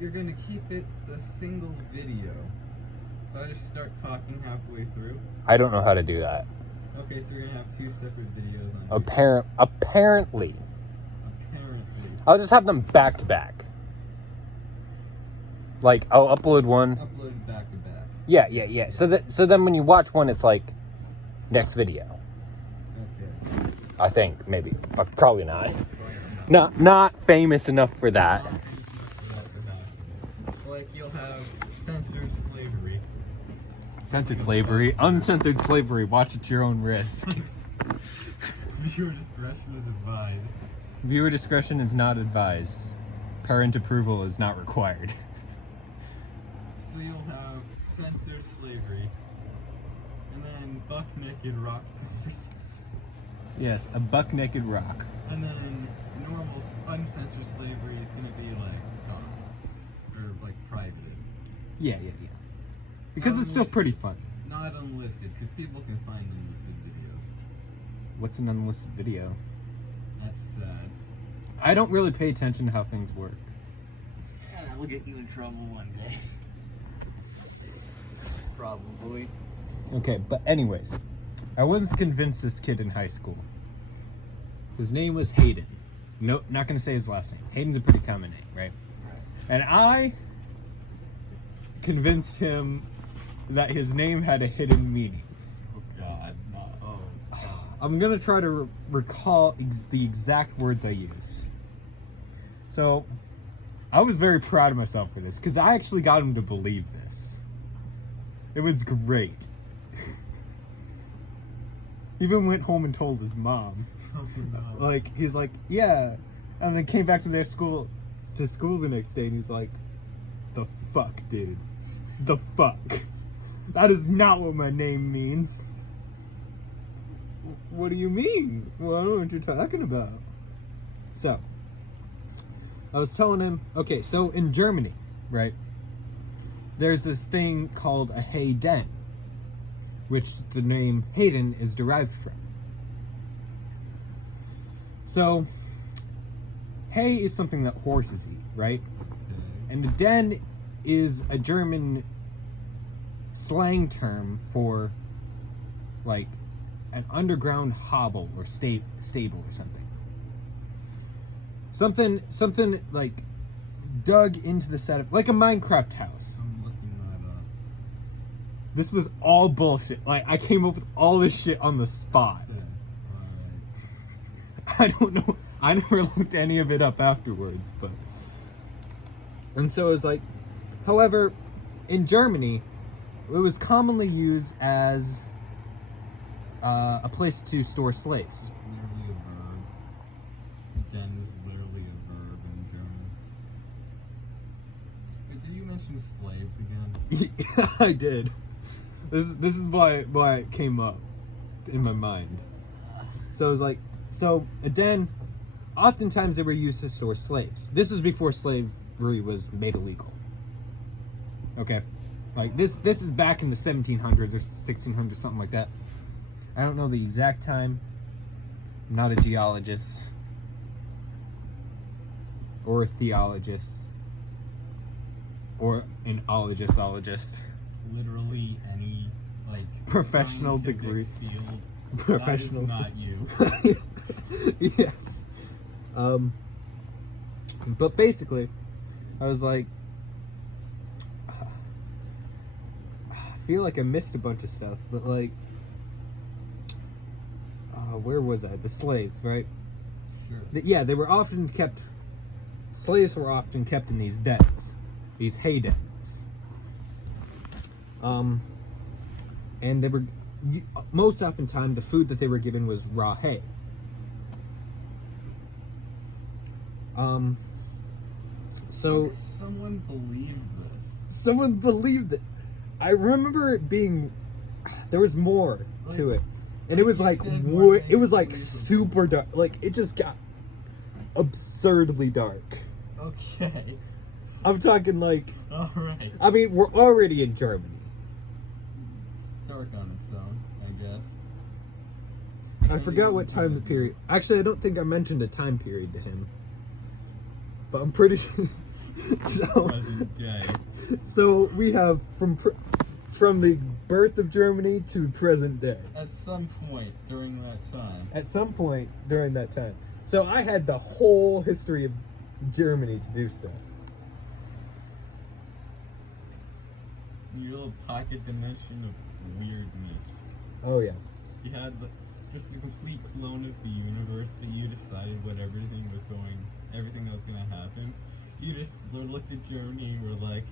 you're gonna keep it a single video. So I just start talking halfway through. I don't know how to do that. Okay, so you're gonna have 2 separate videos on. Apparently. Apparently. I'll just have them back to back. Like I'll upload one. Upload back to back. Yeah. So then when you watch one, it's like next video. Okay. I think maybe, but probably not. Not famous enough for that. Like you'll have censored slavery. Censored slavery, uncensored slavery. Watch at your own risk. Viewer discretion is advised. Viewer discretion is not advised. Parent approval is not required. So you'll have censored slavery, and then buck naked rock painters. Yes, a buck naked rock. And then normal uncensored slavery is gonna be like or like private. Yeah. Because it's still pretty fun. Not unlisted, because people can find unlisted videos. What's an unlisted video? That's sad. I don't really pay attention to how things work. We'll get you in trouble one day. Probably. Okay, but anyways, I once convinced this kid in high school. His name was Hayden. Nope, not gonna say his last name. Hayden's a pretty common name, right? And I convinced him that his name had a hidden meaning. Oh God, not. Oh God. I'm gonna try to recall the exact words I used. So, I was very proud of myself for this, because I actually got him to believe this. It was great. He even went home and told his mom. Oh, no. Like, he's like, yeah. And then came back to their school, the next day, and he's like, the fuck, dude. The fuck. That is not what my name means. What do you mean? Well, I don't know what you're talking about. So, I was telling him, okay, so in Germany, right, there's this thing called a Hayden, which the name Hayden is derived from. So, hay is something that horses eat, right? And a den is a German slang term for, like, an underground hovel or stable or something. Something like dug into the set of, like a Minecraft house. I'm looking that up. This was all bullshit. Like, I came up with all this shit on the spot. Yeah. Alright. I don't know. I never looked any of it up afterwards, but. And so it was like, however, in Germany, it was commonly used as a place to store slaves. Literally a verb. Den is literally a verb in German. Wait, did you mention slaves again? Yeah, I did. This is why it came up in my mind. So it was like, so a den, oftentimes they were used to store slaves. This is before slavery was made illegal. Okay, like this is back in the 1700s or 1600s, something like that. I don't know the exact time. I'm not a geologist or a theologist or an ologist. Literally any like Professional scientific degree. field. Professional. That is not you. Yes. But basically, I was like, I feel like I missed a bunch of stuff, but like, where was I? The slaves, right? Sure. Yeah, they were often kept. Slaves were often kept in these dens, these hay dens. And they were most oftentimes the food that they were given was raw hay. So Like, someone believed this. someone believed it. I remember it being. There was more to it, and it was like it was like super dark. Like it just got absurdly dark. Okay. I'm talking like. Alright. I mean, we're already in Germany. Dark on its own, I guess. I forgot what time the period. Actually, I don't think I mentioned a time period to him. But I'm pretty sure. So, Present day. so we have from the birth of Germany to present day. At some point during that time. At some point during that time. So I had the whole history of Germany to do stuff. Your little pocket dimension of weirdness. Oh yeah. You had just a complete clone of the universe, but you decided what everything that was gonna happen. You just looked at Germany and were like,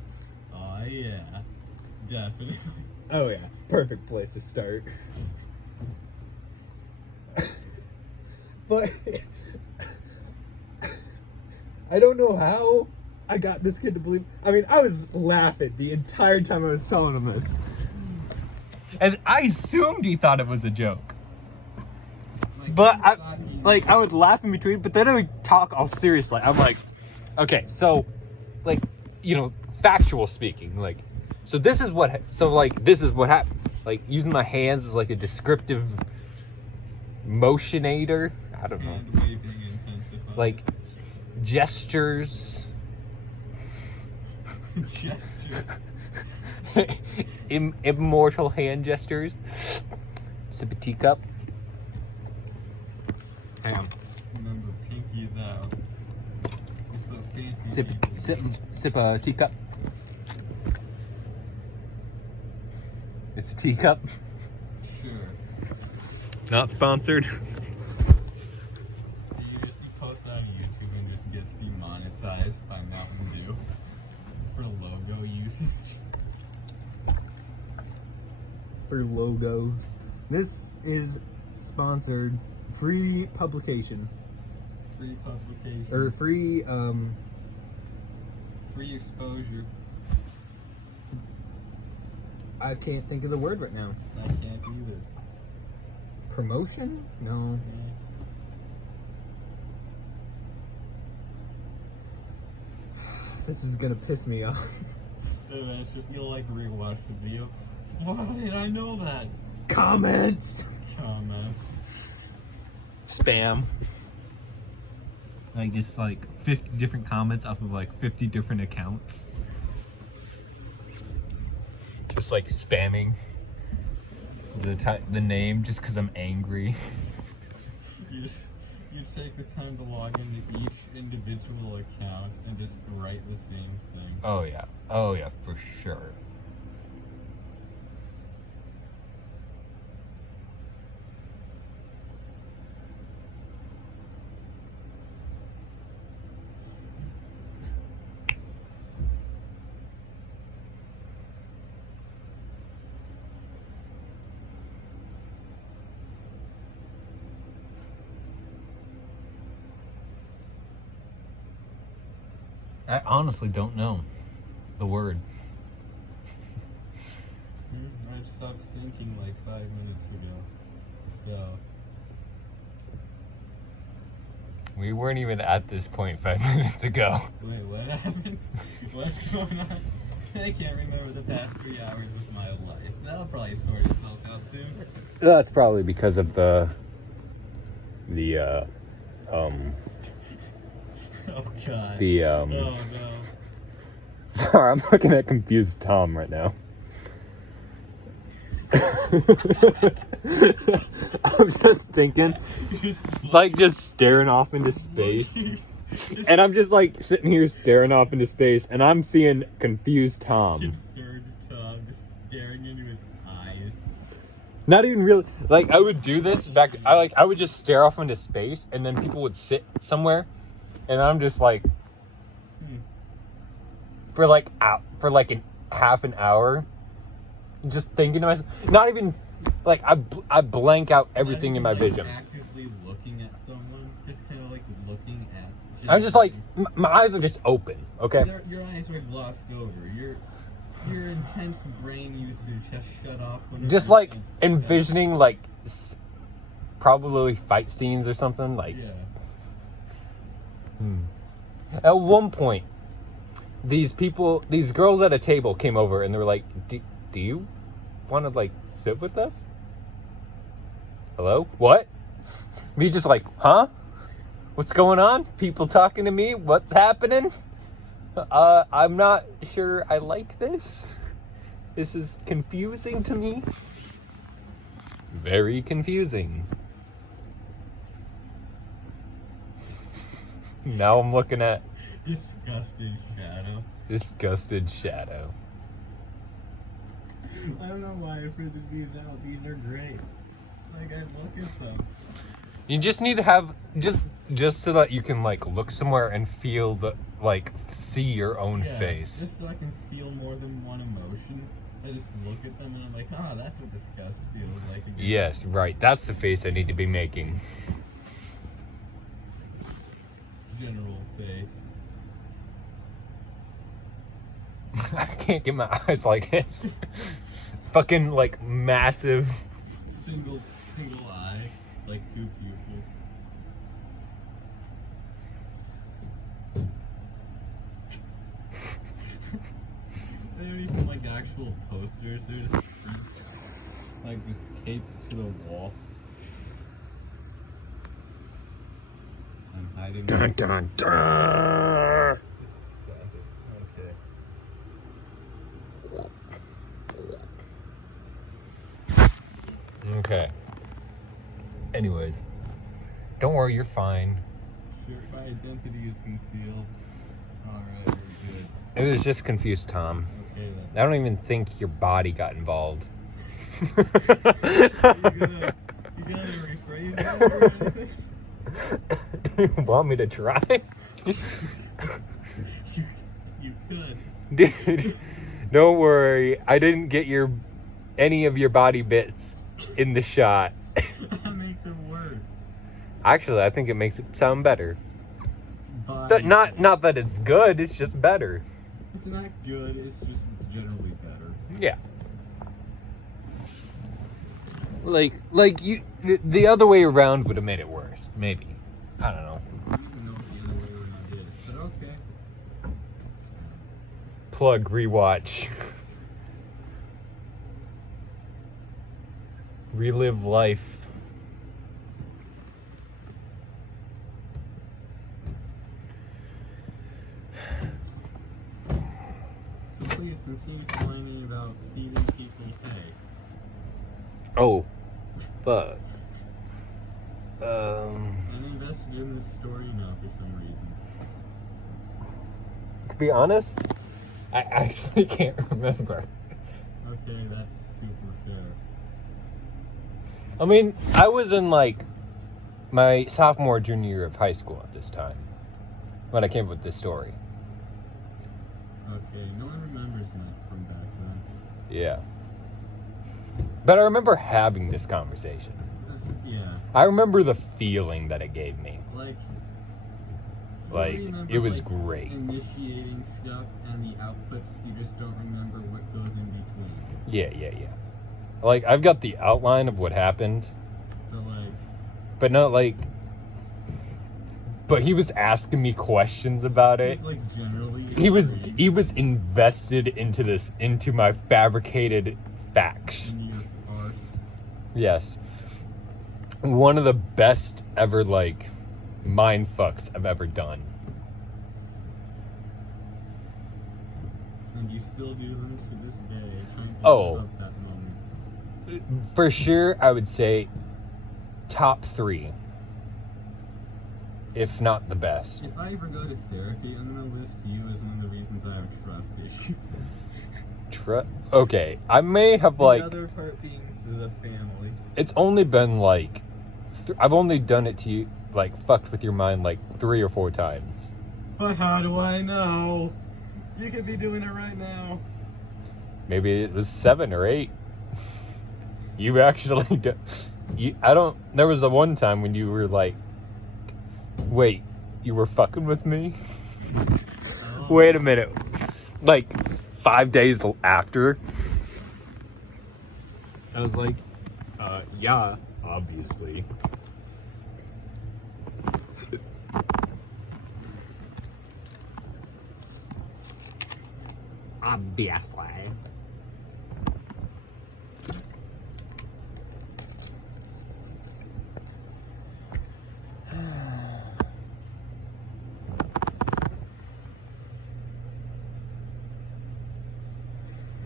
oh yeah, definitely. Oh yeah. Perfect place to start. But I don't know how I got this kid to believe. I mean, I was laughing the entire time I was telling him this. And I assumed he thought it was a joke. But I would laugh in between, but then I would talk all seriously. I'm like, okay, so, like, you know, factual speaking, like, this is what happened. Like, using my hands as like a descriptive motionator. I don't know. Hand waving intensified. Like, gestures. Gestures. Immortal hand gestures. Sip a teacup. Hang on. Remember, pinkies out. It's what fancy Sip a teacup. It's a teacup. Sure. Not sponsored. You just post that on YouTube and just gets demonetized by Mountain Dew for logo usage. For logo. This is sponsored. Free publication. Free publication. Or free, Free exposure. I can't think of the word right now. I can't either. Promotion? No. This is gonna piss me off. You'll like rewatch the video. Why did I know that? Comments! Comments. Spam. Like, just like 50 different comments off of like 50 different accounts. Just like spamming the name just because I'm angry. You take the time to log into each individual account and just write the same thing. Oh yeah, for sure. I honestly don't know the word. I stopped thinking like 5 minutes ago. So. We weren't even at this point 5 minutes ago. Wait, what happened? What's going on? I can't remember the past 3 hours of my life. That'll probably sort itself out soon. That's probably because of the Oh god. Oh no. Sorry, I'm looking at confused Tom right now. I'm just thinking, like, just staring off into space. And I'm just like sitting here staring off into space, and I'm seeing confused Tom. Concerned Tom just staring into his eyes. Not even really. Like, I would do this back. I would just stare off into space, and then people would sit somewhere, and I'm just like, for like an half an hour, just thinking to myself. Not even like I blank out everything in my vision. Actively looking at someone, just kind of like looking at. I'm just like my eyes are just open. Okay. Your eyes are glossed over. Your intense brain usage has shut off. Just like envisioning like probably fight scenes or something like. Yeah. At one point, these girls at a table came over and they were like, do you want to like sit with us? Hello? What? Me just like, huh? What's going on? People talking to me? What's happening? I'm not sure I like this. This is confusing to me. Very confusing. Now I'm looking at Disgusted shadow. disgusted shadow. I don't know why I printed these out. These are great. Like, I look at them. You just need to have just so that you can like look somewhere and feel the like see your own face. Just so I can feel more than one emotion. I just look at them and I'm like, ah, that's what disgust feels like again. Yes, right. That's the face I need to be making. General face. I can't get my eyes like this. Fucking like massive. Single eye, like 2 pupils. They aren't even like actual posters. They're just prints, like just taped to the wall. I'm hiding. Dun dun dun. Okay. Okay. Anyways, don't worry, you're fine. Sure, my identity is concealed. Alright, we're good. It was just confused Tom. Okay I don't even think your body got involved. then. You gonna rephrase that or anything? Do you want me to try? You could. Dude, don't worry. I didn't get any of your body bits in the shot. That makes it worse. Actually, I think it makes it sound better. Body Not that it's good, it's just better. It's not good, it's just generally better. Yeah. Like you the other way around would have made it worse, maybe. I don't know. I don't even know what the other way around is, but okay. Plug rewatch. Relive life. So please continue complaining about feeding people hay. Oh, fuck. I'm invested in this story now for some reason. To be honest, I actually can't remember. Okay, that's super fair. I mean, I was in like my sophomore, junior year of high school at this time when I came up with this story. Okay, no one remembers that from back then. Yeah. But I remember having this conversation. Yeah. I remember the feeling that it gave me. Like, Like, you remember, it was like, great. Initiating stuff and the outputs, you just don't remember what goes in between. Yeah. Like, I've got the outline of what happened, But like, but not like. But he was asking me questions about it. it's like generally. He was invested into my fabricated facts. In your farce. Yes. One of the best ever, like, mind fucks I've ever done. And you still do them to this day. Trying to Oh. give up that moment. For sure, I would say top 3. If not the best. If I ever go to therapy, I'm gonna list you as one of the reasons I have trust issues. Okay, I may have, like... The other part being the family. It's only been, like... I've only done it to you, like, fucked with your mind, like, 3 or 4 times. But how do I know? You could be doing it right now. Maybe it was 7 or 8. You actually do. There was a one time when you were like, wait, you were fucking with me? Oh. Wait a minute. Like 5 days after. I was like, yeah, obviously. Obviously.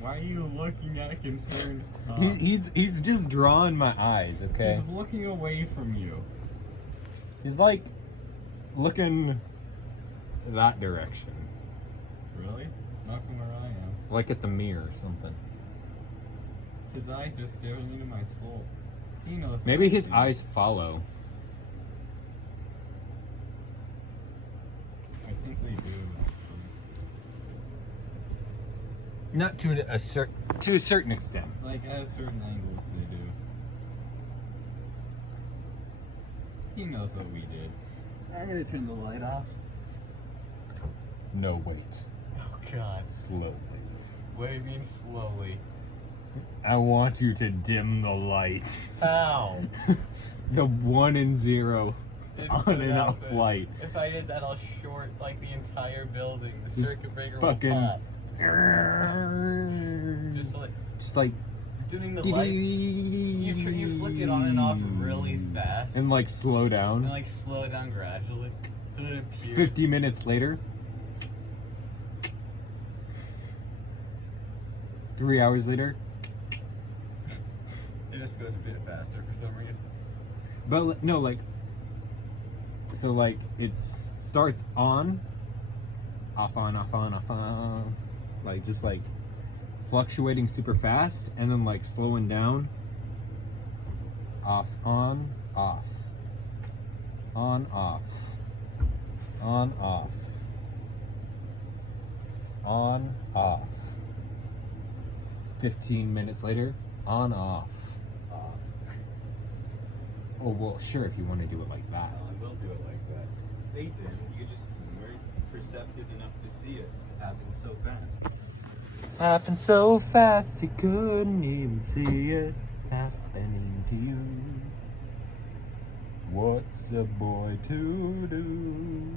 Why are you looking at a concerned Tom? He's just drawing my eyes, okay? He's looking away from you. He's like looking that direction. Really? Not from where I am. Like at the mirror or something. His eyes are staring into my soul. He knows. Maybe what I his see. eyes follow. I think they do. Not to a certain extent. Like at certain angles, they do. He knows what we did. I'm gonna turn the light off. No, wait. Oh God. Slowly. What do you mean slowly? I want you to dim the lights. How? The 1 and 0 It's on gonna and off happen. light. If I did that, I'll short like the entire building. The Just circuit breaker fucking- will pop. Just like dimming the lights. You flick it on and off really fast. And like slow down. And like slow it down gradually. So it appears. 50 minutes later. 3 hours later. It just goes a bit faster for some reason. But no, like, so like it starts on, off on, off on, off on, like just like fluctuating super fast, and then like slowing down, off on, off, on off, on off, on off. 15 minutes later, on off. Oh, well, sure, if you want to do it like that. I will do it like that. Hayden, you just weren't perceptive enough to see it. It happened so fast. Happened so fast, you couldn't even see it happening to you. What's a boy to do?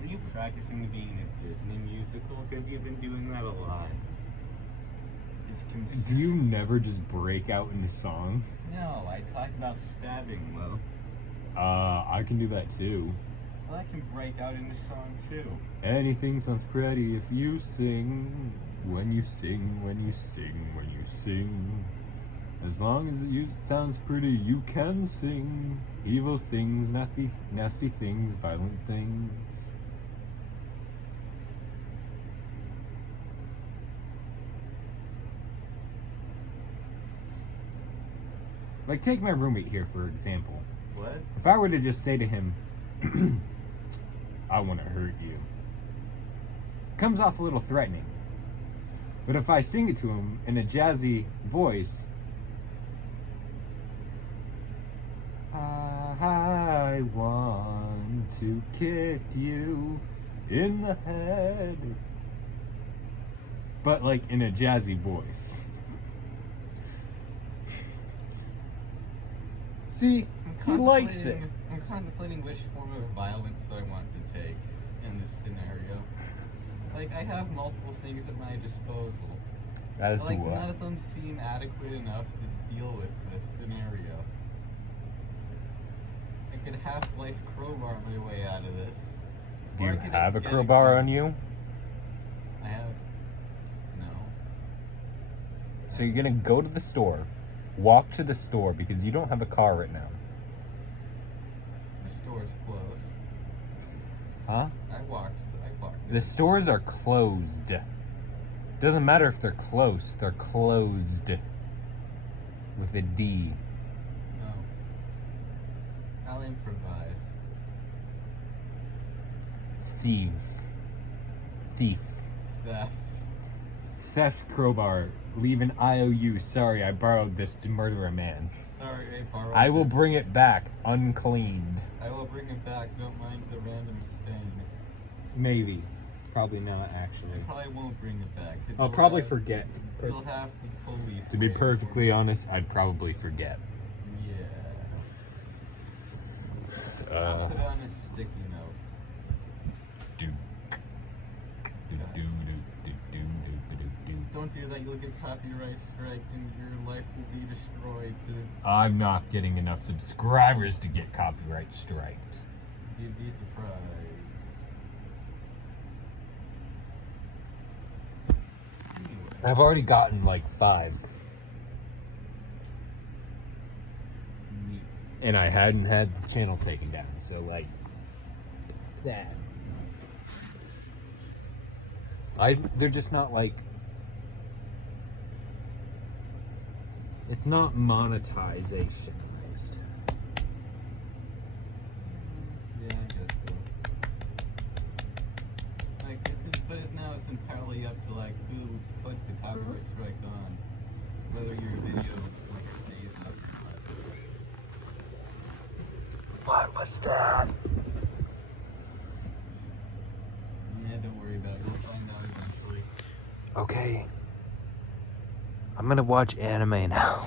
Are you practicing to be in a Disney musical? Because you've been doing that a lot. Do you never just break out into song? No, I talked about stabbing, Will. I can do that too. Well, I can break out into song too. Anything sounds pretty if you sing. When you sing, when you sing, when you sing. As long as it sounds pretty, you can sing. Evil things, nasty things, violent things. Like, take my roommate here, for example. What? If I were to just say to him, I want to hurt you, comes off a little threatening. But if I sing it to him in a jazzy voice, I want to kick you in the head. But like in a jazzy voice. See, he likes it. I'm contemplating which form of violence I want to take in this scenario. Like, I have multiple things at my disposal. As Like, to what? none of them seem adequate enough to deal with this scenario. I could half-life crowbar my way out of this. Do Or you I could have a just get crowbar gun. on you? I have... No. So you're gonna go to the store, walk to the store because you don't have a car right now. The store's closed. Huh? I walked. The stores are closed. Doesn't matter if they're close, they're closed. With a D. No. I'll improvise. Thief. Thief. Theft. Theft crowbar. Leave an IOU. Sorry, I borrowed this to murder a man. Sorry, I borrowed I will this. bring it back uncleaned. I will bring it back. Don't mind the random stain. Maybe. Probably not, I actually. probably won't bring it back. 'Cause I'll you'll probably have- forget. You'll have the police. To be waiting for perfectly me. honest, I'd probably forget. Yeah. I'll put it on a sticky note. Don't do that. You'll get copyright strike, and your life will be destroyed. I'm not getting enough subscribers to get copyright striked. You'd be surprised. I've already gotten like 5. And I hadn't had the channel taken down, so like that. They're just not like, it's not monetization based. Yeah, I guess so. Like, but now it's entirely up to like who put the copyright strike on, whether your video like stays up. What was that? Yeah, don't worry about it. We'll find out eventually. Okay. I'm gonna watch anime now.